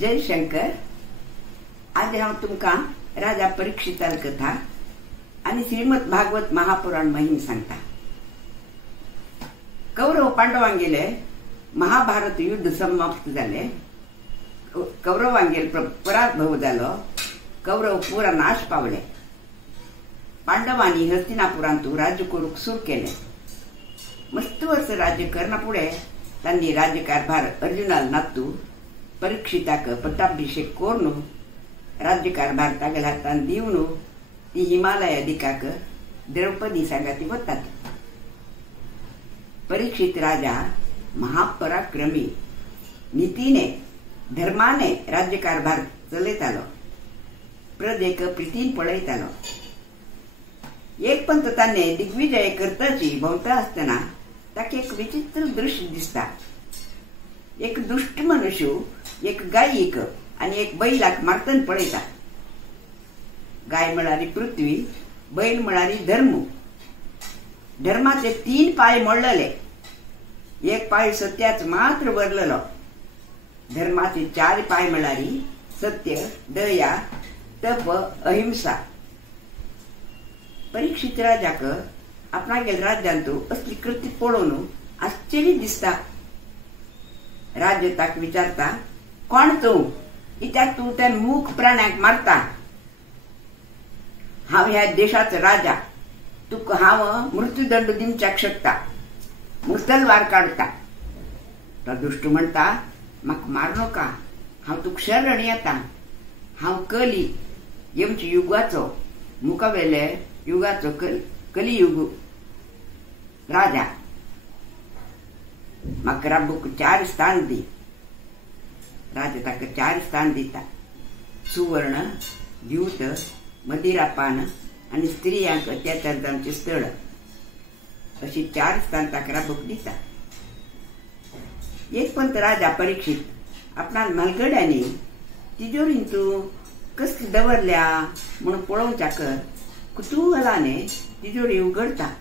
जय शंकर। आज हांव तुमका राजा परीक्षिताल कथा आणि श्रीमद भागवत महापुराण महिम सांगता। कौरव पांडवांगेले महाभारत युद्ध समाप्त झाले। कौरवांगेल पराभव झालो। कौरव पुरा नाश पावले। पांडवांनी हस्तिनापुरांतू राज्य करूक सुरू केले। मस्त वर्ष राज्य करनापुढे त्यांनी राज्यकारभार अर्जुनाल नातू परीक्षिताक पट्टाभिषेक कोरनु राज्यकारभार तागेल हातान दिवनु ती हिमालय दिकाक द्रौपदी सांगाती वतात। परीक्षित राजा महापराक्रमी नीतीने धर्माने राज्यकारभार चलयत आलो। प्रजेक प्रितीन पळयत आलो। एक पंत ताने दिग्विजय करताची भोवता असताना ताका एक विचित्र दृश्य दिसता। एक दुष्ट मनुष्य एक गायीक आणि एक बैलाक मारतन पळयता। गाय म्हळारी पृथ्वी, बैल म्हळारी धर्म। धर्माचे 3 पाय मोडलेले, एक पाय सत्याच मात्र वरलेलो। धर्माचे 4 पाय म्हळारी सत्य, दया, तप, अहिंसा। परीक्षित राजाक आपणा गेल राज्यांतू असली कृती पळोवन आश्चर्य दिसता। राजा ताक विचारता, कोण तू? इत्याक तू त्या मूक प्राण्याक मारता? हांव ह्या देशाचो राजा। तुका हांव मृत्यूदंड दिवच्याक शकता, मुसलवार काढता। तो दुष्ट म्हणता, म्हाका मारू नका, हांव तुका शरण येता। हांव कली येवच्या युगाचो मुखावेले युगाचो कलियुग राजा। म्हाका राबूक 4 स्थान दी। राजा ताका 4 स्थान दिता। सुवर्ण, द्यूत, मदिरापान आणि स्त्रियांक अत्याचार जावचे स्थळ अशी 4 स्थान ताका राबूक दिता। एक पंत राजा परीक्षित आपणा म्हालगड्यांनी तिजोरीन तू कसली दवरल्या म्हणून पळोवच्याक कुतूहलाने तिजोरी उघडता।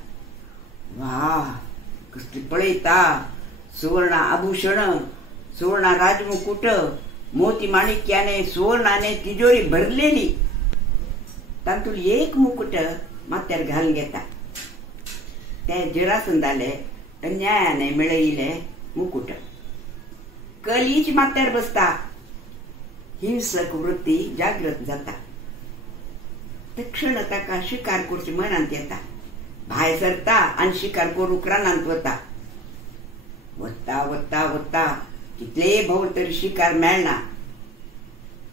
वा, कसली पळयता! सुवर्ण आभूषण, सुवर्ण राजमुकुट, मोती माणिक्याने सुवर्णाने तिजोरी भरलेली। तातूंत एक मुकुट माथ्यार घालून घेता। ते जरासंधाले अन्यायाने मेळयिल्ले मुकुट कलीच माथ्यार बसता। हिंसक वृत्ती जागृत जाता। तक्षण ताका शिकार करचे मनांत येता। भायर सरता आणि शिकार करूंक रानांत वता। वता वता वता कितले भोव तरी शिकार मेळना।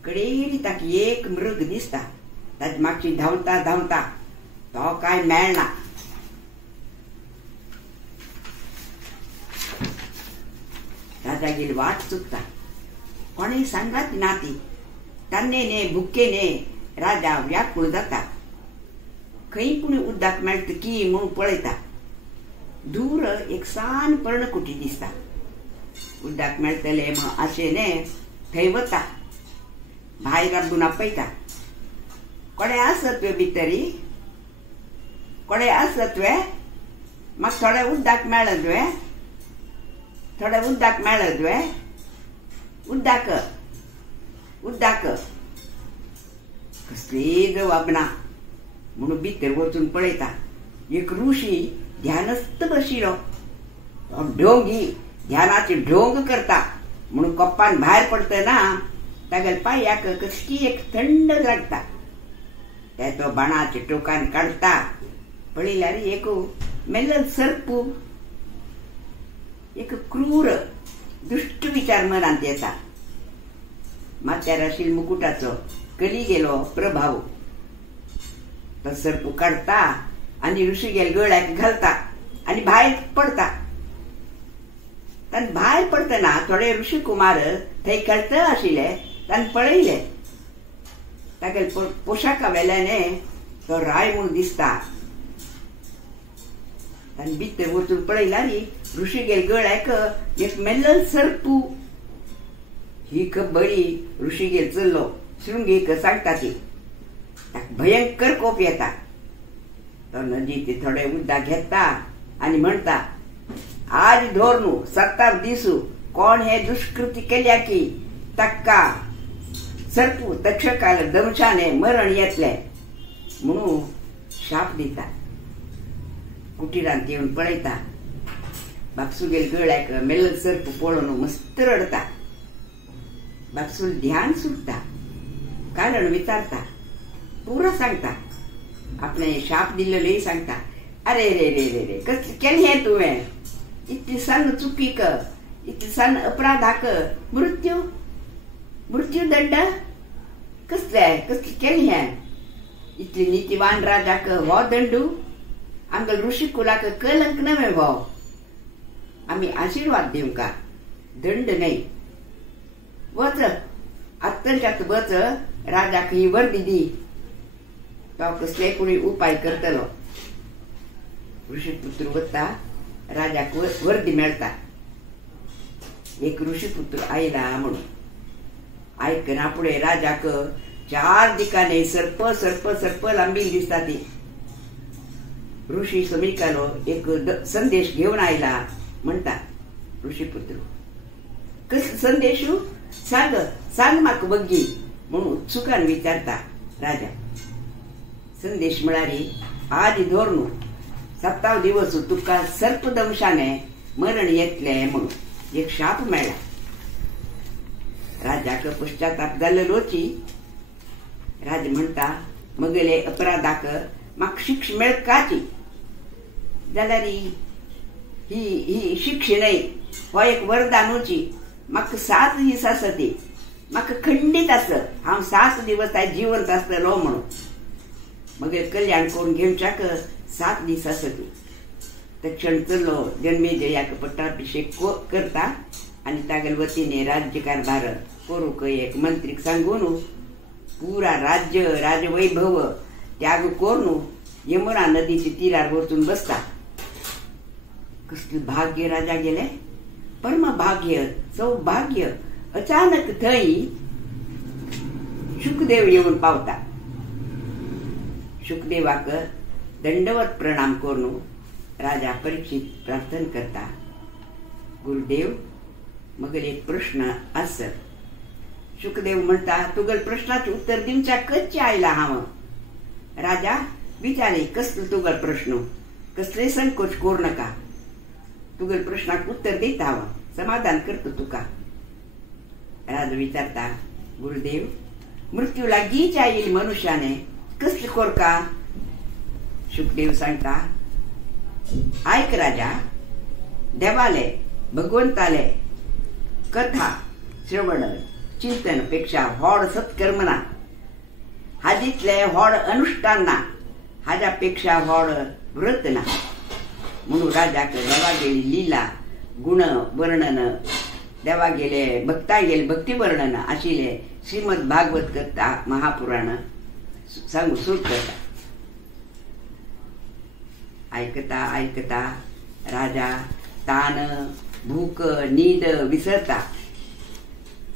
कडेरी ताका एक मृग दिसता। ताचे मागची धांवता धांवता तो काय मेळना। राजा गेली वाट चुकता। कोणी सांगात नाती। तन्नेने भुकेने राजा व्याकुळ जाता। खंय पुणे उद्दाक मेळटा की म्हणून पळयता। दूर एक सान पर्णकुटी दिसता। उद्दाक मेळटले म्हण आशेने थंय वता। भायर राबून आपयता। कोणे आसत वे भितरी? कोणे आसत वे? म्हाका थोडे उद्दाक मेळत वे? थोडे उद्दाक मेळत वे? उद्दाक उद्दाक कसली जबाब ना म्हणून भितर वचून पळयता। एक ऋषी ध्यानस्थ बशिलो। ढोंगी ध्यानाचे ढोंग करता म्हणून कप्पान भायर पडतना तागेल पांयाक कसली एक थंड लागता। ते तो बाणाचे टोकान काढता। पळयल्यार एक मेल्ल सर्पू। एक क्रूर दुष्ट विचार मनांत येता। माथ्यार आशिल्ल्या मुकुटाचो कली गेलो प्रभाव। तो सर्पू काढता आणि ऋषीगेल गळ्याक घालता आणि भायर पडता। तान भायर पडतना थोडे ऋषी कुमार थंय खेळत आशिल्ले तान पळयले। तागेल पोशाका वेल्याने तो राय म्हूण दिसता। तान भितर वचून पळयल्यार ऋषीगेल गळ्याक एक मेल्ल सर्पू। ही बळी ऋषीगेल चल्लो शृंगीक सांगता ती। ताका भयंकर कोप येता। तो नदीत थोडे उद्दाक घेता आणि म्हणता, आज धोरणू 7 दिसू कोण हे दुष्कृती केल्या की तक्का सर्पू तक्षकाला दंशाने मरण येतले म्हणून शाप दिता. कुटीरांत येऊन पळयता. बापसुगेल गळ्याक मेल्ल सर्प पळोवन मस्त रडता. बापसूल ध्यान सुटता. कारण विचारता. पुरा सांगता. आपणे शाप दिलेले सांगता. अरे रे रे रे रे कसं केलं हे तुवें? इतली सन्न चुकीक, इतली सन्न अपराधाक मृत्यू दंड कसले केले हे? इतली नीतिवान राजाक हो दंडू? आमगल ऋषी कुलाक कलंक नव्हे हो. आम्ही आशीर्वाद देऊ का? दंड नाही. वच आत्तरच्यात वच राजाक ही वर्दी दी. तो कसले कोणी उपाय करतलो. ऋषीपुत्र वता राजाक वर्दी मेळता. एक ऋषीपुत्र आयला म्हणून आयकना पुढे राजाक 4 दिकाने सर्प सर्प सर्प लांबील दिसता. ती ऋषी समीकालो एक संदेश घेऊन आयला म्हणता. ऋषीपुत्र कस संदेश? सांग म्हाका बग्गी म्हणून उत्सुकान विचारता राजा. संदेश म्हळारी आदी धोरणू 7 दिवस तुका सर्पदंशाने मरण येतले म्हणून एक शाप मेळ्ळा. राजाक पश्चाताप जाल्लोची. राज म्हणता मगले अपराधाक म्हाका शिक्षा मेळकाची. जाल्यार ही शिक्षा नाही, हो एक वरदानूची. म्हाका 7 दीस आसती. म्हाका खंडीत आस हांव 7 दिवस जिवंत आसतलो म्हणून. मगे कल्याण करून घेवच्याक 7 दीस आसती. तक्षण चलो जन्मेजयाक पट्टाभिषेक करता आणि तागेल वतीने राज्यकारभार करूक एक मंत्रीक सांगून पुरा राज्य राजवैभव त्याग करून यमुना नदीच्या तीरार वचून बसता. कसले भाग्य राजा गेले. परम भाग्य सौभाग्य. अचानक थंय शुकदेव येऊन पावता. शुकदेवाक दंडवत प्रणाम करून राजा परीक्षित प्रार्थना करता. गुरुदेव मगल एक प्रश्न आस. शुकदेव म्हणता तुगल प्रश्नाचे उत्तर दिवच्या कच्चे आयला हांव. राजा विचारे कसलो तुगल प्रश्न. कसले संकोच करू नका. तुगल प्रश्नाक उत्तर देता हांव. समाधान करतो तुका. राजा विचारता गुरुदेव मृत्यू लागीच्या येईल मनुष्याने कसले कोरका? शुकदेव सांगता ऐक राजा. देवाले भगवंताले कथा श्रवण चिंतन पेक्षा व्हड सत्कर्म ना. हाजीतले व्हड अनुष्ठान ना. हाज्यापेक्षा व्हड व्रत ना. म्हणून राजाक देवा गेली लीला गुण वर्णन देवा गेले भक्ता गेले भक्ती वर्णन आशिले श्रीमद भागवत कथा महापुराण सांगू सुरू करता. ऐकता राजा तान भूक नींद विसरता.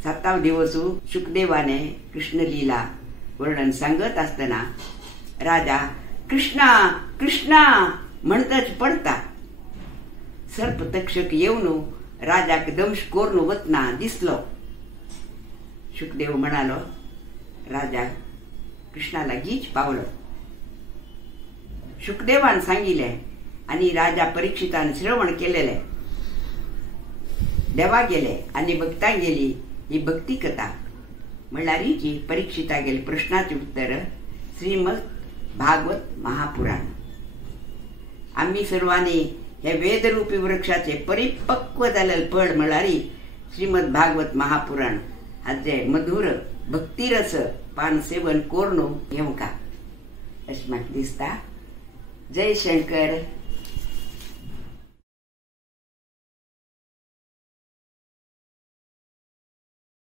7 दिवस शुकदेवाने कृष्ण लीला वर्णन सांगत असताना राजा कृष्णा कृष्णा म्हणतच पडता. सर्प तक्षक येऊन राजाक दंश करून वतना दिसलो. शुकदेव म्हणालो राजा कृष्णाला गीच पावलो. शुकदेवान सांगिले आणि राजा परीक्षितान श्रवण केलेले. देवा गेले आणि भक्ता गेली ही भक्ती कथा म्हणणारीची परीक्षिता गेली प्रश्नाचे उत्तर श्रीमद भागवत महापुराण. आम्ही सर्वांनी हे वेदरूपी वृक्षाचे परिपक्व झालेले फळ म्हणणारी श्रीमद भागवत महापुराण हाचे मधुर भक्तिरस पान सेवन करून येऊ का अशी म्हाका दिसता. जय शंकर.